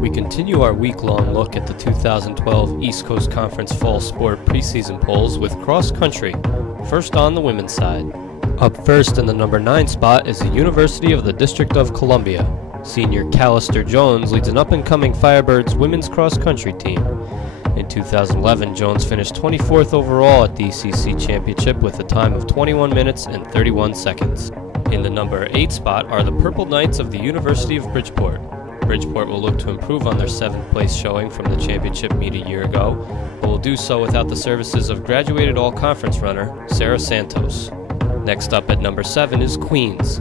We continue our week-long look at the 2012 East Coast Conference Fall Sport Preseason polls with cross country, first on the women's side. Up first in the number 9 spot is the University of the District of Columbia. Senior Callister Jones leads an up-and-coming Firebirds women's cross-country team. In 2011, Jones finished 24th overall at the ECC Championship with a time of 21 minutes and 31 seconds. In the number 8 spot are the Purple Knights of the University of Bridgeport. Bridgeport will look to improve on their 7th place showing from the championship meet a year ago, but will do so without the services of graduated all-conference runner Sarah Santos. Next up at number 7 is Queens.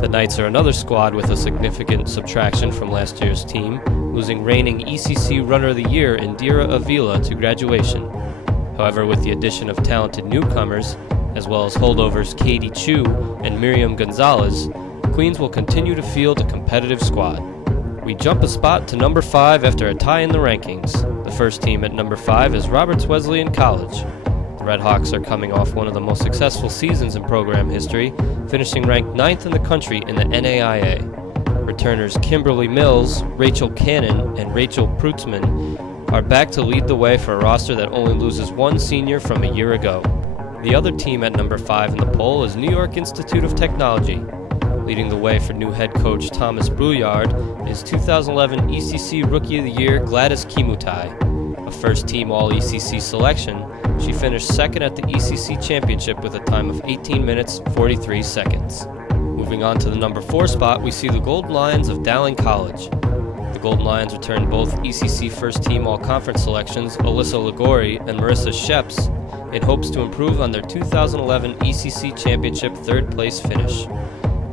The Knights are another squad with a significant subtraction from last year's team, losing reigning ECC Runner of the Year Indira Avila to graduation. However, with the addition of talented newcomers, as well as holdovers Katie Chu and Miriam Gonzalez, Queens will continue to field a competitive squad. We jump a spot to number 5 after a tie in the rankings. The first team at number 5 is Roberts Wesleyan College. The Redhawks are coming off one of the most successful seasons in program history, finishing ranked 9th in the country in the NAIA. Returners Kimberly Mills, Rachel Cannon, and Rachel Prutzman are back to lead the way for a roster that only loses one senior from a year ago. The other team at number 5 in the poll is New York Institute of Technology. Leading the way for new head coach Thomas Brouillard is 2011 ECC Rookie of the Year Gladys Kimutai. A first-team All-ECC selection, she finished 2nd at the ECC Championship with a time of 18 minutes 43 seconds. Moving on to the number 4 spot, we see the Golden Lions of Dowling College. The Golden Lions returned both ECC first-team All-Conference selections Alyssa Ligori and Marissa Sheps in hopes to improve on their 2011 ECC Championship 3rd place finish.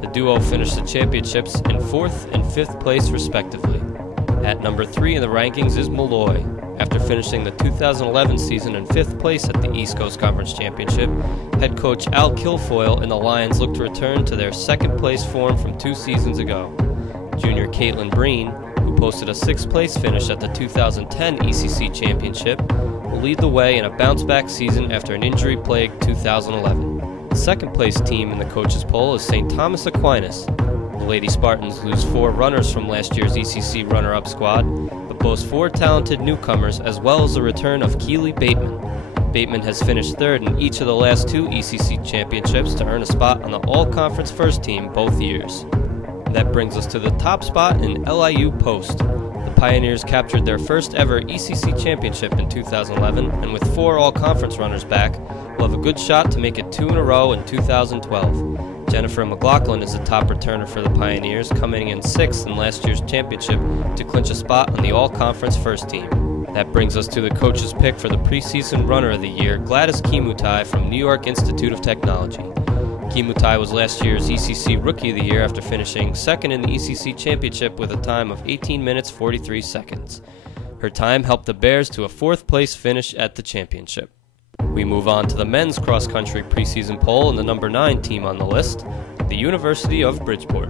The duo finished the championships in 4th and 5th place respectively. At number 3 in the rankings is Malloy. After finishing the 2011 season in 5th place at the East Coast Conference Championship, head coach Al Kilfoyle and the Lions look to return to their 2nd place form from 2 seasons ago. Junior Caitlin Breen, who posted a 6th place finish at the 2010 ECC Championship, will lead the way in a bounce-back season after an injury-plagued 2011. The 2nd place team in the coaches poll is St. Thomas Aquinas. The Lady Spartans lose 4 runners from last year's ECC runner-up squad, but boast 4 talented newcomers as well as the return of Keely Bateman. Bateman has finished 3rd in each of the last 2 ECC championships to earn a spot on the all-conference first team both years. That brings us to the top spot in LIU Post. The Pioneers captured their first ever ECC championship in 2011, and with 4 all-conference runners back, will have a good shot to make it 2 in a row in 2012. Jennifer McLaughlin is the top returner for the Pioneers, coming in 6th in last year's championship to clinch a spot on the all-conference first team. That brings us to the coach's pick for the preseason runner of the year, Gladys Kimutai from New York Institute of Technology. Kimutai was last year's ECC Rookie of the Year after finishing 2nd in the ECC Championship with a time of 18 minutes 43 seconds. Her time helped the Bears to a 4th place finish at the championship. We move on to the men's cross-country preseason poll and the number 9 team on the list, the University of Bridgeport.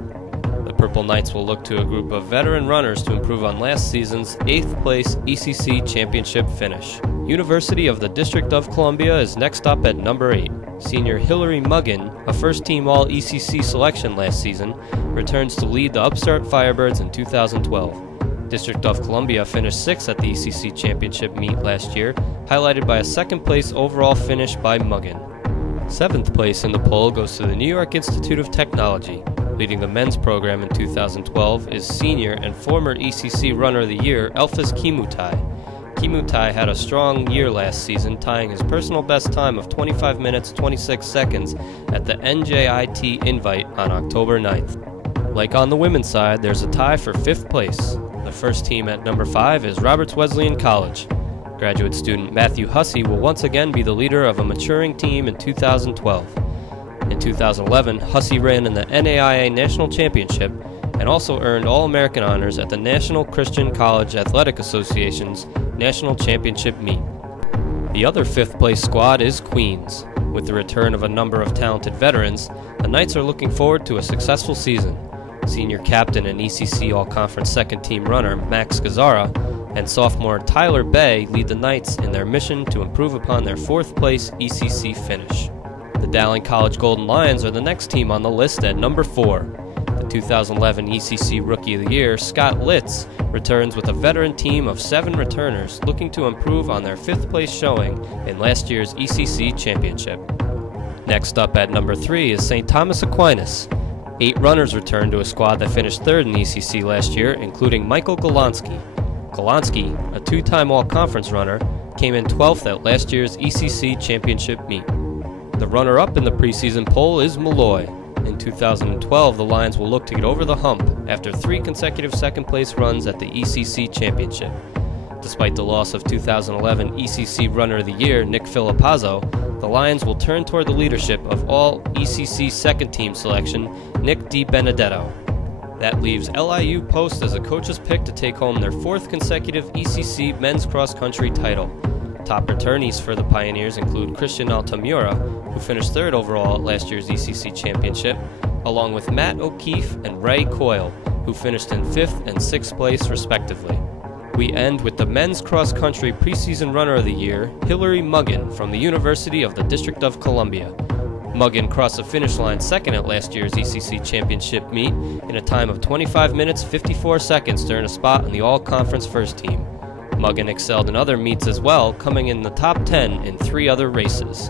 The Purple Knights will look to a group of veteran runners to improve on last season's 8th place ECC Championship finish. University of the District of Columbia is next up at number 8. Senior Hillary Muggin, a first-team All-ECC selection last season, returns to lead the upstart Firebirds in 2012. District of Columbia finished 6th at the ECC Championship meet last year, highlighted by a 2nd place overall finish by Muggin. 7th place in the poll goes to the New York Institute of Technology. Leading the men's program in 2012 is senior and former ECC Runner of the Year Elphys Kimutai. Kimutai had a strong year last season, tying his personal best time of 25 minutes 26 seconds at the NJIT Invite on October 9th. Like on the women's side, there's a tie for 5th place. The first team at number 5 is Roberts Wesleyan College. Graduate student Matthew Hussey will once again be the leader of a maturing team in 2012. In 2011, Hussey ran in the NAIA National Championship and also earned All-American honors at the National Christian College Athletic Association's National Championship meet. The other 5th place squad is Queens. With the return of a number of talented veterans, the Knights are looking forward to a successful season. Senior captain and ECC All-Conference 2nd team runner Max Gazzara and sophomore Tyler Bay lead the Knights in their mission to improve upon their 4th place ECC finish. The Dowling College Golden Lions are the next team on the list at number 4. The 2011 ECC Rookie of the Year, Scott Litz, returns with a veteran team of 7 returners looking to improve on their 5th place showing in last year's ECC Championship. Next up at number 3 is St. Thomas Aquinas. 8 runners returned to a squad that finished 3rd in ECC last year, including Michael Golonsky. Golonsky, a 2-time All-Conference runner, came in 12th at last year's ECC Championship meet. The runner-up in the preseason poll is Malloy. In 2012, the Lions will look to get over the hump after 3 consecutive second-place runs at the ECC Championship. Despite the loss of 2011 ECC Runner of the Year Nick Filipazzo, the Lions will turn toward the leadership of all ECC second-team selection Nick DiBenedetto. That leaves LIU Post as a coach's pick to take home their 4th consecutive ECC men's cross-country title. Top returnees for the Pioneers include Christian Altamura, who finished 3rd overall at last year's ECC Championship, along with Matt O'Keefe and Ray Coyle, who finished in 5th and 6th place respectively. We end with the men's cross-country preseason runner of the year, Hillary Muggin from the University of the District of Columbia. Muggin crossed the finish line 2nd at last year's ECC Championship meet in a time of 25 minutes 54 seconds to earn a spot on the All-Conference first team. Muggin excelled in other meets as well, coming in the top 10 in 3 other races.